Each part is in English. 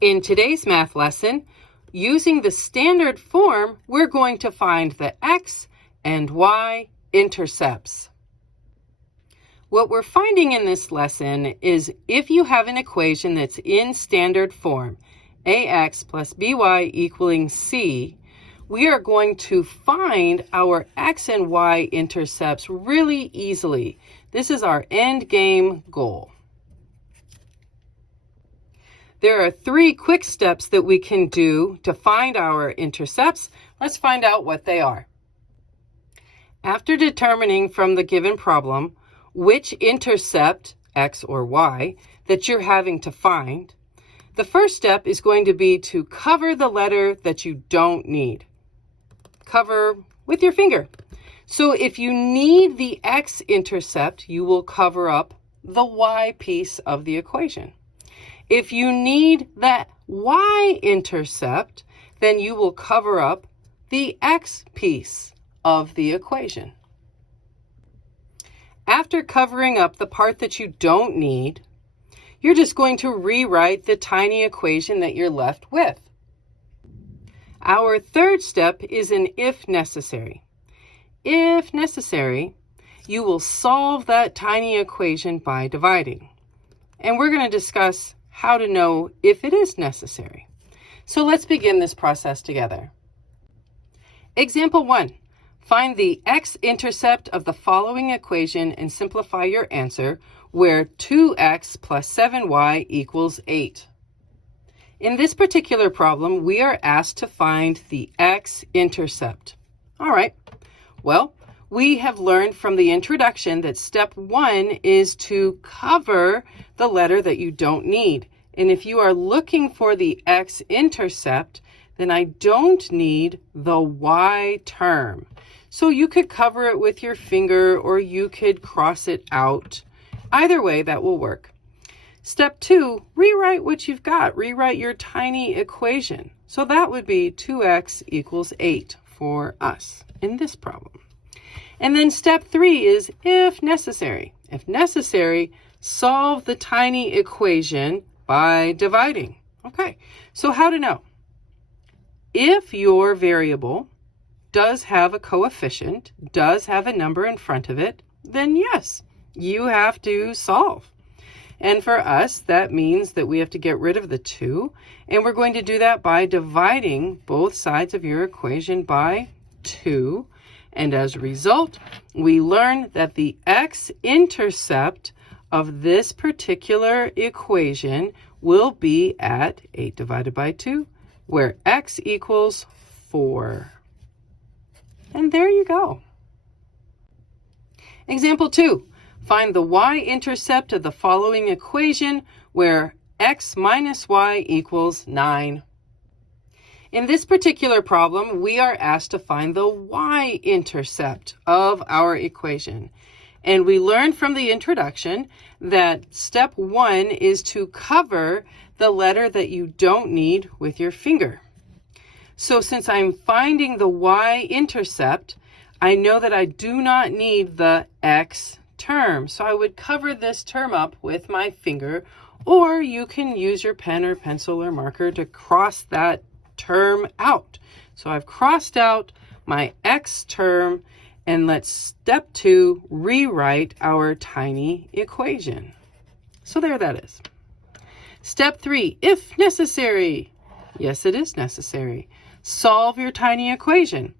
In today's math lesson, using the standard form, we're going to find the x and y intercepts. What we're finding in this lesson is if you have an equation that's in standard form, ax plus by equaling c, we are going to find our x and y intercepts really easily. This is our end game goal. There are 3 quick steps that we can do to find our intercepts. Let's find out what they are. After determining from the given problem which intercept, x or y, that you're having to find, the first step is going to be to cover the letter that you don't need. Cover with your finger. So if you need the x-intercept, you will cover up the y piece of the equation. If you need that y-intercept, then you will cover up the x piece of the equation. After covering up the part that you don't need, you're just going to rewrite the tiny equation that you're left with. Our third step is an if necessary. If necessary, you will solve that tiny equation by dividing. And we're going to discuss how to know if it is necessary. So let's begin this process together. Example 1. Find the x-intercept of the following equation and simplify your answer where 2x plus 7y equals 8. In this particular problem, we are asked to find the x-intercept. All right, well, we have learned from the introduction that step 1 is to cover the letter that you don't need. And if you are looking for the x-intercept, then I don't need the y term. So you could cover it with your finger or you could cross it out. Either way, that will work. Step 2, rewrite what you've got. Rewrite your tiny equation. So that would be 2x equals 8 for us in this problem. And then step 3 is if necessary. If necessary, solve the tiny equation by dividing. Okay, so how to know? If your variable does have a coefficient, does have a number in front of it, then yes, you have to solve. And for us, that means that we have to get rid of the 2, and we're going to do that by dividing both sides of your equation by 2. And as a result, we learn that the x-intercept of this particular equation will be at 8 divided by 2, where x equals 4. And there you go. Example 2. Find the y-intercept of the following equation where x minus y equals 9. In this particular problem, we are asked to find the y-intercept of our equation. And we learned from the introduction that step 1 is to cover the letter that you don't need with your finger. So since I'm finding the y-intercept, I know that I do not need the x term. So I would cover this term up with my finger, or you can use your pen or pencil or marker to cross that term out. So I've crossed out my x term, and let's step 2, rewrite our tiny equation. So there that is. Step 3, if necessary. Yes, it is necessary. Solve your tiny equation.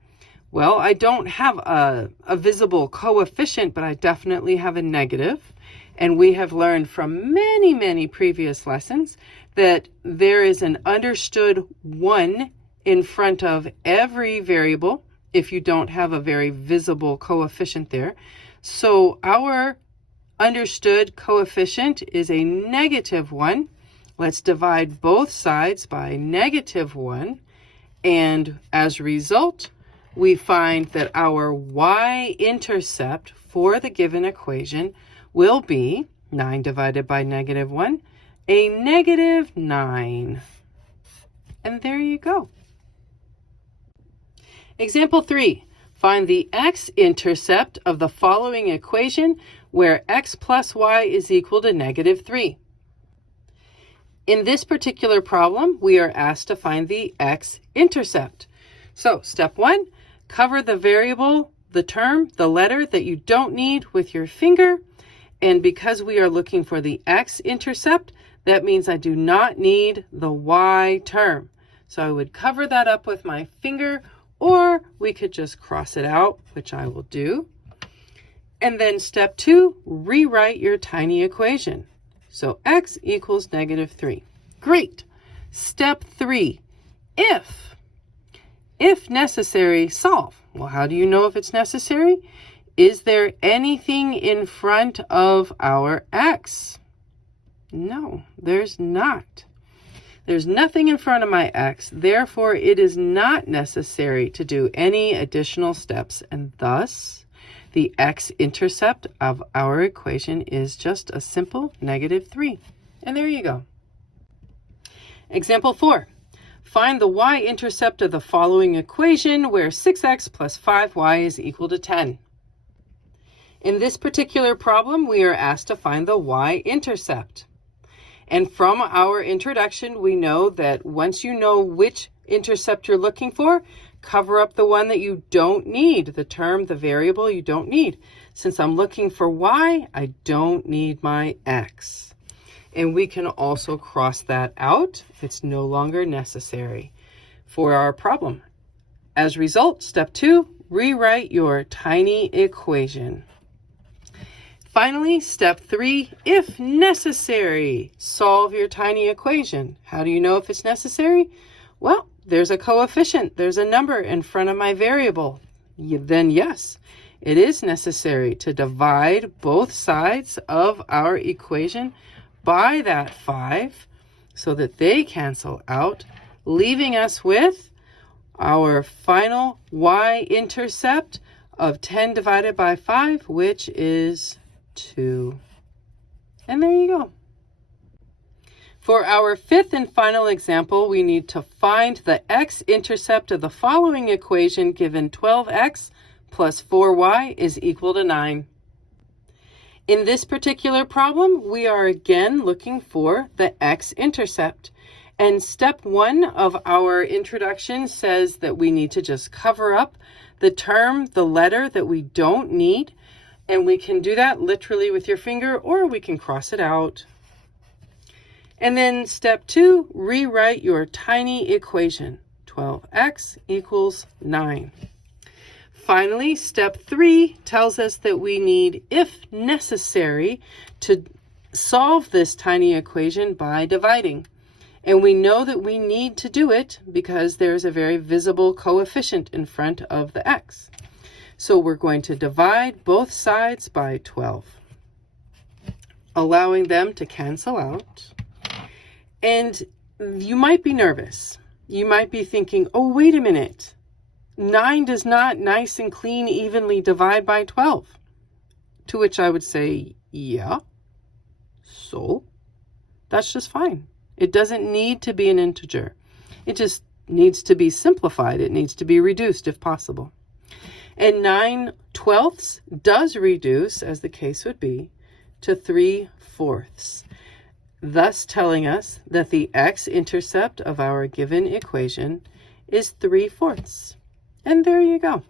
Well, I don't have a visible coefficient, but I definitely have a negative. And we have learned from many, many previous lessons that there is an understood 1 in front of every variable if you don't have a very visible coefficient there. So our understood coefficient is a negative 1. Let's divide both sides by negative 1. And as a result, we find that our y-intercept for the given equation will be 9 divided by negative 1, a negative 9. And there you go. Example 3. Find the x-intercept of the following equation where x plus y is equal to negative 3. In this particular problem, we are asked to find the x-intercept. So step 1, cover the variable, the term, the letter that you don't need with your finger. And because we are looking for the x-intercept, that means I do not need the y term. So I would cover that up with my finger, or we could just cross it out, which I will do. And then step 2, rewrite your tiny equation. So x equals -3. Great. Step 3, if necessary, solve. Well, how do you know if it's necessary? Is there anything in front of our x? No, there's not. There's nothing in front of my x, therefore it is not necessary to do any additional steps, and thus the x-intercept of our equation is just a simple -3. And there you go. Example 4. Find the y-intercept of the following equation where 6x plus 5y is equal to 10. In this particular problem, we are asked to find the y-intercept. And from our introduction, we know that once you know which intercept you're looking for, cover up the one that you don't need, the term, the variable you don't need. Since I'm looking for y, I don't need my x. And we can also cross that out. It's no longer necessary for our problem. As a result, step 2, rewrite your tiny equation. Finally, step 3, if necessary, solve your tiny equation. How do you know if it's necessary? Well, there's a coefficient, there's a number in front of my variable. Then yes, it is necessary to divide both sides of our equation by that 5 so that they cancel out, leaving us with our final y-intercept of 10 divided by 5, which is 2. And there you go. For our 5th and final example, we need to find the x-intercept of the following equation given 12x plus 4y is equal to 9. In this particular problem, we are again looking for the x-intercept. And step 1 of our introduction says that we need to just cover up the term, the letter that we don't need. And we can do that literally with your finger, or we can cross it out. And then step 2, rewrite your tiny equation. 12x equals 9. Finally, step 3 tells us that we need, if necessary, to solve this tiny equation by dividing. And we know that we need to do it because there's a very visible coefficient in front of the x. So we're going to divide both sides by 12, allowing them to cancel out. And you might be nervous. You might be thinking, oh, wait a minute. 9 does not nice and clean evenly divide by 12. To which I would say, yeah, so that's just fine. It doesn't need to be an integer. It just needs to be simplified. It needs to be reduced if possible. And 9/12 does reduce, as the case would be, to 3/4, thus telling us that the x-intercept of our given equation is 3/4. And there you go.